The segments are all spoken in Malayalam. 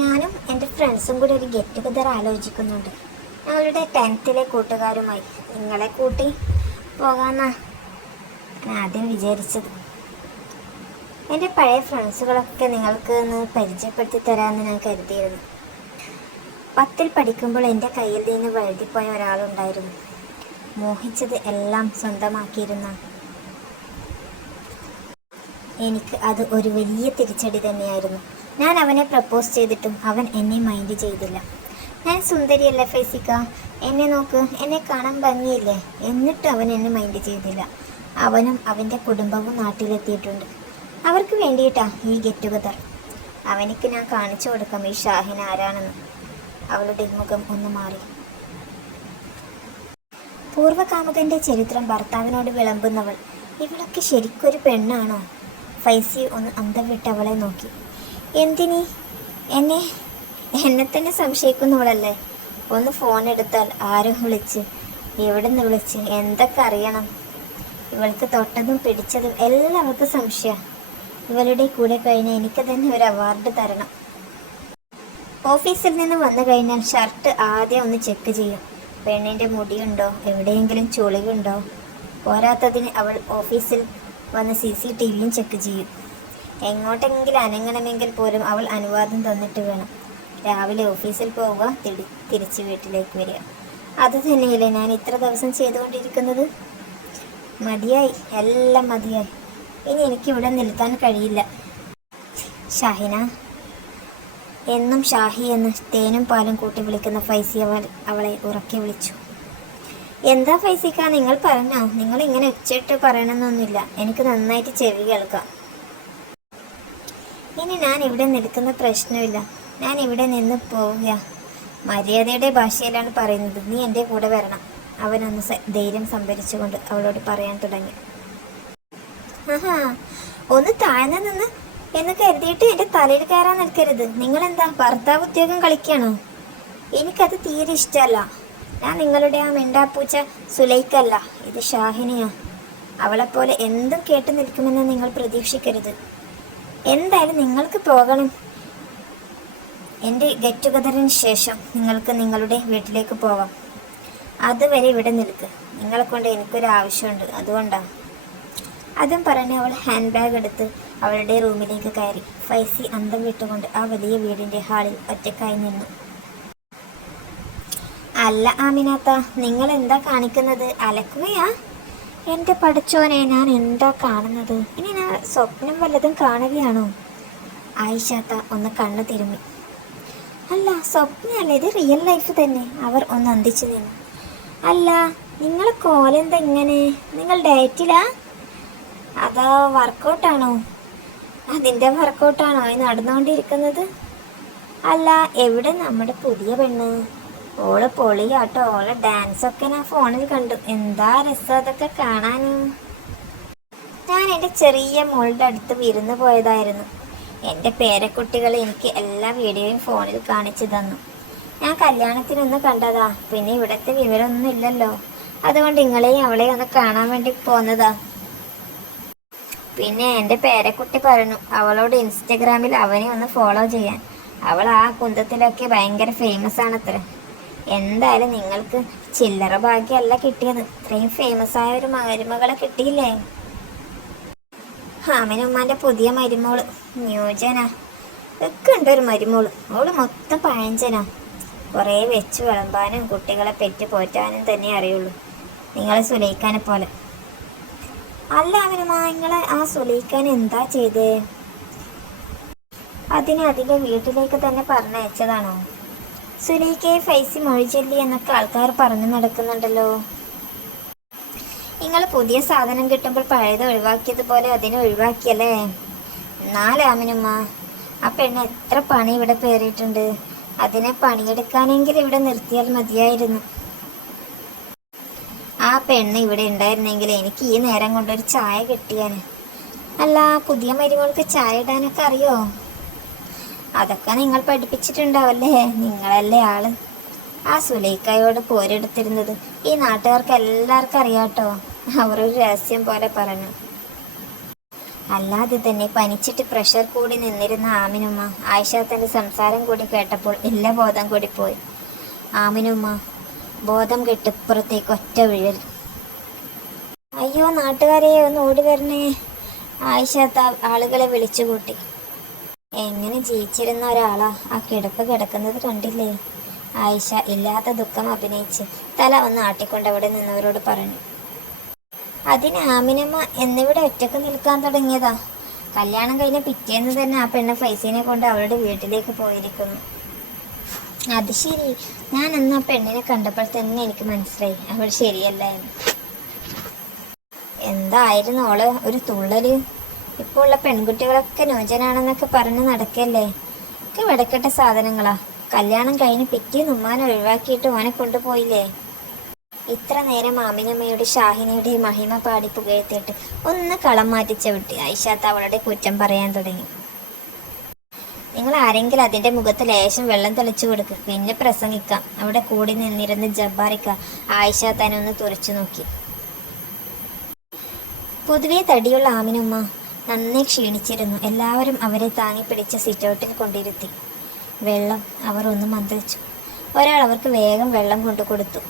ഞാനും എൻ്റെ ഫ്രണ്ട്സും കൂടി ഒരു ഗെറ്റ് ടുഗദർ ആലോചിക്കുന്നുണ്ട്. ഞങ്ങളുടെ 10th കൂട്ടുകാരുമായി. നിങ്ങളെ കൂട്ടി പോകാമെന്നാണ് ഞാൻ ആദ്യം വിചാരിച്ചത്. എൻ്റെ പഴയ ഫ്രണ്ട്സുകളൊക്കെ നിങ്ങൾക്ക് ഒന്ന് പരിചയപ്പെടുത്തി തരാമെന്ന് ഞാൻ കരുതിയിരുന്നു. 10th പഠിക്കുമ്പോൾ എൻ്റെ കയ്യിൽ നിന്ന് വഴുതിപ്പോയ ഒരാളുണ്ടായിരുന്നു. മോഹിച്ചത് എല്ലാം സ്വന്തമാക്കിയിരുന്ന എനിക്ക് അത് ഒരു വലിയ തിരിച്ചടി തന്നെയായിരുന്നു. ഞാൻ അവനെ പ്രപ്പോസ് ചെയ്തിട്ടും അവൻ എന്നെ മൈൻഡ് ചെയ്തില്ല. ഞാൻ സുന്ദരിയല്ല ഫൈസിക്ക, എന്നെ നോക്ക്, എന്നെ കാണാൻ ഭംഗിയില്ലേ, എന്നിട്ടും അവൻ എന്നെ മൈൻഡ് ചെയ്തില്ല. അവനും അവൻ്റെ കുടുംബവും നാട്ടിലെത്തിയിട്ടുണ്ട്. അവർക്ക് വേണ്ടിയിട്ടാ ഈ ഗെറ്റ് ടുഗദർ. അവനിക്ക് ഞാൻ കാണിച്ചു കൊടുക്കാം ഈ ഷാഹിൻ ആരാണെന്ന്. അവളുടെ മുഖം ഒന്ന് മാറി. പൂർവ്വകാമുകൻ്റെ ചരിത്രം ഭർത്താവിനോട് വിളമ്പുന്നവൾ. ഇവളൊക്കെ ശരിക്കൊരു പെണ്ണാണോ? ഫൈസി ഒന്ന് അന്തം വിട്ട് അവളെ നോക്കി. എന്തിനി എന്നെ തന്നെ സംശയിക്കുന്നവളല്ലേ? ഒന്ന് ഫോൺ എടുത്താൽ ആരും വിളിച്ച്, എവിടെ നിന്ന് വിളിച്ച്, എന്തൊക്കെ അറിയണം? ഇവൾക്ക് തൊട്ടതും പിടിച്ചതും എല്ലാവർക്കും സംശയം. ഇവളുടെ കൂടെ കഴിഞ്ഞാൽ എനിക്ക് തന്നെ ഒരു അവാർഡ് തരണം. ഓഫീസിൽ നിന്ന് വന്നു കഴിഞ്ഞാൽ ഷർട്ട് ആദ്യം ഒന്ന് ചെക്ക് ചെയ്യും. പെണ്ണിൻ്റെ മുടിയുണ്ടോ, എവിടെയെങ്കിലും ചുളിവുണ്ടോ? പോരാത്തതിന് അവൾ ഓഫീസിൽ വന്ന് CCTVയും ചെക്ക് ചെയ്യും. എങ്ങോട്ടെങ്കിലും അനങ്ങണമെങ്കിൽ പോലും അവൾ അനുവാദം തന്നിട്ട് വേണം. രാവിലെ ഓഫീസിൽ പോവുക, തിരിച്ച് വീട്ടിലേക്ക് വരിക. അത് തന്നെയല്ലേ ഞാൻ ഇത്ര ദിവസം ചെയ്തുകൊണ്ടിരിക്കുന്നത്? മതിയായി, എല്ലാം മതിയായി. ഇനി എനിക്കിവിടെ നിൽക്കാൻ കഴിയില്ല. ഷാഹിന, എന്നും ഷാഹി എന്ന് തേനും പാലും കൂട്ടി വിളിക്കുന്ന ഫൈസി അവളെ ഉറക്കെ വിളിച്ചു. എന്താ ഫൈസിക്ക, നിങ്ങൾ പറഞ്ഞോ? നിങ്ങൾ ഇങ്ങനെ ഉച്ചയിട്ട് പറയണമെന്നൊന്നുമില്ല, എനിക്ക് നന്നായിട്ട് ചെവി കേൾക്കാം. ഇനി ഞാൻ ഇവിടെ നിൽക്കുന്ന പ്രശ്നമില്ല, ഞാൻ ഇവിടെ നിന്ന് പോവുക. മര്യാദയുടെ ഭാഷയിലാണ് പറയുന്നത്. നീ എൻ്റെ കൂടെ വരണം. അവനൊന്ന് ധൈര്യം സംഭരിച്ചുകൊണ്ട് അവളോട് പറയാൻ തുടങ്ങി. ആഹാ, ഒന്ന് താഴ്ന്നു നിന്ന് എന്ന് കരുതിയിട്ട് എൻ്റെ തലയിൽ കയറാൻ നിൽക്കരുത്. നിങ്ങളെന്താ ഭർത്താവ് ഉദ്യോഗം കളിക്കുകയാണോ? എനിക്കത് തീരെ ഇഷ്ടമല്ല. ഞാൻ നിങ്ങളുടെ ആ മിണ്ടാപ്പൂച്ച സുലൈക്കല്ല, ഇത് ഷാഹിനിയാ. അവളെപ്പോലെ എന്തും കേട്ടു നിൽക്കുമെന്ന് നിങ്ങൾ പ്രതീക്ഷിക്കരുത്. എന്തായാലും നിങ്ങൾക്ക് പോകണം. എൻ്റെ ഗെറ്റ് ടുഗദറിന് ശേഷം നിങ്ങൾക്ക് നിങ്ങളുടെ വീട്ടിലേക്ക് പോകാം. അതുവരെ ഇവിടെ നിൽക്ക്. നിങ്ങളെ കൊണ്ട് എനിക്കൊരു ആവശ്യമുണ്ട്, അതുകൊണ്ടാണ്. അതും പറഞ്ഞ് അവൾ ഹാൻഡ് ബാഗ് എടുത്ത് അവളുടെ റൂമിലേക്ക് കയറി. ഫൈസി അന്തം വിട്ടുകൊണ്ട് ആ വലിയ വീടിൻ്റെ ഹാളിൽ ഒറ്റക്കായി നിന്നു. അല്ല ആമിനാത്ത, നിങ്ങൾ എന്താ കാണിക്കുന്നത്? അലക്കുകയാ? എൻ്റെ പഠിച്ചോനെ, ഞാൻ എന്താ കാണുന്നത്? ഇനി ഞാൻ സ്വപ്നം വല്ലതും കാണുകയാണോ? ആയിഷാത്ത ഒന്ന് കണ്ണു തിരുമ്മി. അല്ല, സ്വപ്നമല്ല, ഇത് റിയൽ ലൈഫ് തന്നെ. അവർ ഒന്ന് അന്തിച്ചു നിന്നു. അല്ല, നിങ്ങളെ കോലെന്താ ഇങ്ങനെ? നിങ്ങൾ ഡയറ്റിലാ? അതാ വർക്കൗട്ടാണോ? അതിൻ്റെ വർക്കൗട്ടാണോ ഈ നടന്നുകൊണ്ടിരിക്കുന്നത്? അല്ല, എവിടെ നമ്മുടെ പുതിയ പെണ്ണ്? ഓള് പൊളിയാട്ടോ. ഓളെ ഡാൻസൊക്കെ ഞാൻ ഫോണിൽ കണ്ടു. എന്താ രസം അതൊക്കെ കാണാനും. ഞാൻ എൻ്റെ ചെറിയ മോളുടെ അടുത്ത് വിരുന്ന് പോയതായിരുന്നു. എൻ്റെ പേരക്കുട്ടികൾ എനിക്ക് എല്ലാ വീഡിയോയും ഫോണിൽ കാണിച്ചു തന്നു. ഞാൻ കല്യാണത്തിനൊന്ന് കണ്ടതാ. പിന്നെ ഇവിടുത്തെ വിവരമൊന്നും ഇല്ലല്ലോ, അതുകൊണ്ട് നിങ്ങളെയും അവളെയും ഒന്ന് കാണാൻ വേണ്ടി പോന്നതാ. പിന്നെ എൻ്റെ പേരക്കുട്ടി പറഞ്ഞു അവളോട് ഇൻസ്റ്റഗ്രാമിൽ അവനെ ഒന്ന് ഫോളോ ചെയ്യാൻ. അവൾ ആ കുന്തത്തിലൊക്കെ ഭയങ്കര ഫേമസ് ആണത്രേ. എന്തായാലും നിങ്ങൾക്ക് ചില്ലറ ഭാഗ്യമല്ല കിട്ടിയത്. ഇത്രയും ഫേമസ് ആയ ഒരു മരുമകളെ കിട്ടിയില്ലേ? ഹാമിനുമ്മാൻ്റെ പുതിയ മരുമോള് ന്യൂജനാ. ഒക്കെ ഉണ്ട് ഒരു മരുമോള്. അവള് മൊത്തം പഴഞ്ചനാ. കുറേ വെച്ച് വിളമ്പാനും കുട്ടികളെ പെറ്റ് പോറ്റാനും തന്നെ അറിയുള്ളൂ. നിങ്ങളെ സുലൈഖാനെ പോലെ. അല്ല ആമിനുമ്മ, നിങ്ങളെ ആ സുലൈഖാൻ എന്താ ചെയ്തേ? അതിന്റെ വീട്ടിലേക്ക് തന്നെ പറഞ്ഞയച്ചതാണോ? സുലൈഖയെ ഫൈസി മൊഴിചൊല്ലി എന്നൊക്കെ ആൾക്കാർ പറഞ്ഞു നടക്കുന്നുണ്ടല്ലോ. നിങ്ങൾ പുതിയ സാധനം കിട്ടുമ്പോൾ പഴയത് ഒഴിവാക്കിയതുപോലെ അതിനെ ഒഴിവാക്കിയല്ലേ? എന്നാലാമിനുമ്മ, ആ പെണ്ണ് എത്ര പണി ഇവിടെ പേറിയിട്ടുണ്ട്. അതിനെ പണിയെടുക്കാനെങ്കിലും ഇവിടെ നിർത്തിയാൽ മതിയായിരുന്നു. ആ പെണ്ണ് ഇവിടെ ഉണ്ടായിരുന്നെങ്കിൽ എനിക്ക് ഈ നേരം കൊണ്ടൊരു ചായ കിട്ടിയാന്. അല്ല, പുതിയ മരുമകൾക്ക് ചായ ഇടാനൊക്കെ അറിയോ? അതൊക്കെ നിങ്ങൾ പഠിപ്പിച്ചിട്ടുണ്ടാവല്ലേ? നിങ്ങളല്ലേ ആള്. ആ സുലൈഖയോട് പോരെടുത്തിരുന്നത് ഈ നാട്ടുകാർക്ക് എല്ലാവർക്കും അറിയാട്ടോ. അവർ ഒരു രഹസ്യം പോലെ പറഞ്ഞു. അല്ലാതെ തന്നെ പനിച്ചിട്ട് പ്രഷർ കൂടി നിന്നിരുന്ന ആമിനുമ്മ ആയിഷാത്തൻ്റെ സംസാരം കൂടി കേട്ടപ്പോൾ എല്ലാ ബോധം കൂടി പോയി. ആമിനുമ്മ ബോധം കെട്ട് പുറത്തേക്ക് ഒറ്റ വീഴൽ. അയ്യോ നാട്ടുകാരെ ഒന്ന് ഓടി വരണേ! ആയിഷാത്ത ആളുകളെ വിളിച്ചുകൂട്ടി. എങ്ങനെ ജീവിച്ചിരുന്ന ഒരാളാ ആ കിടപ്പ് കിടക്കുന്നത് കണ്ടില്ലേ? ആയിഷ ഇല്ലാത്ത ദുഃഖം അഭിനയിച്ച് തല ഒന്ന് ആട്ടിക്കൊണ്ട് അവിടെ നിന്നവരോട് പറഞ്ഞു. അതിന് ആമിനമ്മ എന്നിവിടെ ഒറ്റക്ക് നിൽക്കാൻ തുടങ്ങിയതാ. കല്യാണം കഴിഞ്ഞ പിറ്റേന്ന് തന്നെ ആ പെണ്ണ് ഫൈസീനെ കൊണ്ട് അവളുടെ വീട്ടിലേക്ക് പോയിരിക്കുന്നു. അത് ശരി, ഞാൻ അന്ന് ആ പെണ്ണിനെ കണ്ടപ്പോൾ തന്നെ എനിക്ക് മനസ്സിലായി അവൾ ശരിയല്ല എന്ന്. എന്തായിരുന്നു അവള് ഒരു തുള്ളല്! ഇപ്പോൾ ഉള്ള പെൺകുട്ടികളൊക്കെ ന്യൂജനാണെന്നൊക്കെ പറഞ്ഞ് നടക്കല്ലേ? ഒക്കെ വെടക്കെട്ട സാധനങ്ങളാ. കല്യാണം കഴിഞ്ഞ് പിറ്റേന്ന് ഉമ്മാനെ ഒഴിവാക്കിയിട്ട് ഓനെ കൊണ്ടുപോയില്ലേ? ഇത്ര നേരം ആമിനമ്മയുടെ ഷാഹിനയുടെ മഹിമ പാടി പുകഴ്ത്തിയിട്ട് ഒന്ന് കളം മാറ്റിച്ച വിട്ട് ആയിഷാത്ത അവളുടെ കുറ്റം പറയാൻ തുടങ്ങി. നിങ്ങൾ ആരെങ്കിലും അതിൻ്റെ മുഖത്ത് ലേശം വെള്ളം തെളിച്ചു കൊടുക്കുക, പിന്നെ പ്രസംഗിക്കാം. അവിടെ കൂടി നിന്നിരുന്ന് ജബ്ബാറിക്ക ആയിഷാത്താനെ ഒന്ന് തുറച്ചു നോക്കി. പൊതുവെ തടിയുള്ള ആമിനുമ്മ നന്നേ ക്ഷീണിച്ചിരുന്നു. എല്ലാവരും അവരെ താങ്ങി പിടിച്ച് സിറ്റൗട്ടിൽ കൊണ്ടിരുത്തി. വെള്ളം അവർ ഒന്ന് മന്ത്രിച്ചു. ഒരാൾ അവർക്ക് വേഗം വെള്ളം കൊണ്ടു കൊടുത്തു.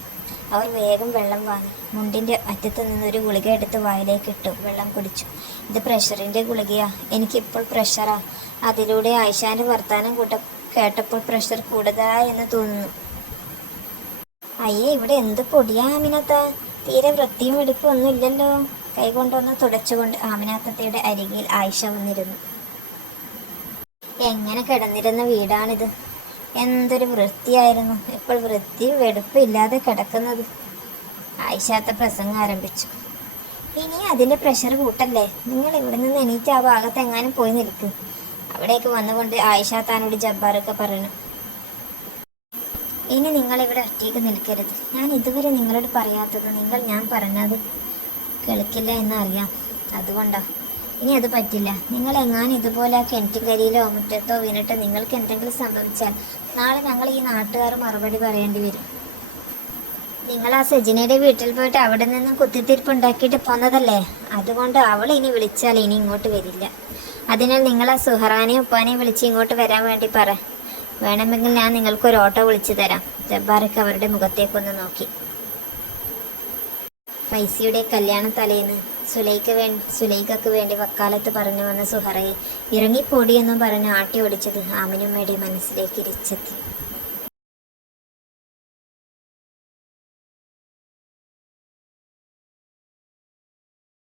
അവർ വേഗം വെള്ളം വാങ്ങി മുണ്ടിൻ്റെ അറ്റത്ത് നിന്നൊരു ഗുളിക എടുത്ത് വായിലേക്ക് ഇട്ടു. വെള്ളം കുടിച്ചു. ഇത് പ്രഷറിൻ്റെ ഗുളികയാ, എനിക്കിപ്പോൾ പ്രഷറാ. അതിലൂടെ ആയിഷാൻ്റെ വർത്താനം കേട്ടപ്പോൾ പ്രഷർ കൂടുതലായെന്ന് തോന്നുന്നു. അയ്യേ, ഇവിടെ എന്ത് പൊടിയാ ആമിനത്ത! തീരെ വൃത്തിയും വെടിപ്പും ഒന്നും ഇല്ലല്ലോ. കൈകൊണ്ടൊന്ന് തുടച്ചുകൊണ്ട് ആമിനാത്തയുടെ അരികിൽ ആയിഷ വന്നിരുന്നു. എങ്ങനെ കിടന്നിരുന്ന വീടാണിത്! എന്തൊരു വൃത്തിയായിരുന്നു! ഇപ്പോൾ വൃത്തി വെടുപ്പും ഇല്ലാതെ കിടക്കുന്നത്. ആയിഷാത്ത പ്രസംഗം ആരംഭിച്ചു. ഇനി അതിൻ്റെ പ്രഷർ കൂട്ടല്ലേ? നിങ്ങൾ ഇവിടെ നിന്ന് എണീറ്റ് ആ ഭാഗത്ത് എങ്ങാനും പോയി നിൽക്ക്. അവിടേക്ക് വന്നുകൊണ്ട് ആയിഷാത്താനോട് ജബ്ബാറൊക്കെ പറഞ്ഞു. ഇനി നിങ്ങളിവിടെ ഒറ്റയ്ക്ക് നിൽക്കരുത്. ഞാൻ ഇതുവരെ നിങ്ങളോട് പറയാത്തത് നിങ്ങൾ ഞാൻ പറഞ്ഞത് കേൾക്കില്ല എന്നറിയാം. അതുകൊണ്ടാ. ഇനി അത് പറ്റില്ല. നിങ്ങൾ എങ്ങാനും ഇതുപോലെ ആ കിണറ്റിൻകരിയിലോ മുറ്റത്തോ വീണിട്ട് നിങ്ങൾക്ക് എന്തെങ്കിലും സംഭവിച്ചാൽ നാളെ ഞങ്ങൾ ഈ നാട്ടുകാർ മറുപടി പറയേണ്ടി വരും. നിങ്ങൾ ആ സജിനയുടെ വീട്ടിൽ പോയിട്ട് അവിടെ നിന്നും കുത്തിത്തിരിപ്പ് ഉണ്ടാക്കിയിട്ട് പോന്നതല്ലേ? അതുകൊണ്ട് അവൾ ഇനി വിളിച്ചാൽ ഇനി ഇങ്ങോട്ട് വരില്ല. അതിനാൽ നിങ്ങൾ ആ സുഹറാനെയും ഉപ്പാനെയും വിളിച്ച് ഇങ്ങോട്ട് വരാൻ വേണ്ടി പറ. വേണമെങ്കിൽ ഞാൻ നിങ്ങൾക്കൊരു ഓട്ടോ വിളിച്ചു തരാം. ജബ്ബാറൊക്കെ അവരുടെ മുഖത്തേക്കൊന്ന് നോക്കി. ഫൈസിയുടെ കല്യാണ തലേന്ന് സുലൈഖക്ക് വേണ്ടി വക്കാലത്ത് പറഞ്ഞു വന്ന സുഹറയെ ഇറങ്ങിപ്പോടിയെന്നും പറഞ്ഞ് ആട്ടി ഓടിച്ചത് ആമിനുമ്മയുടെ മനസ്സിലേക്ക് ഇരിച്ചെത്തി.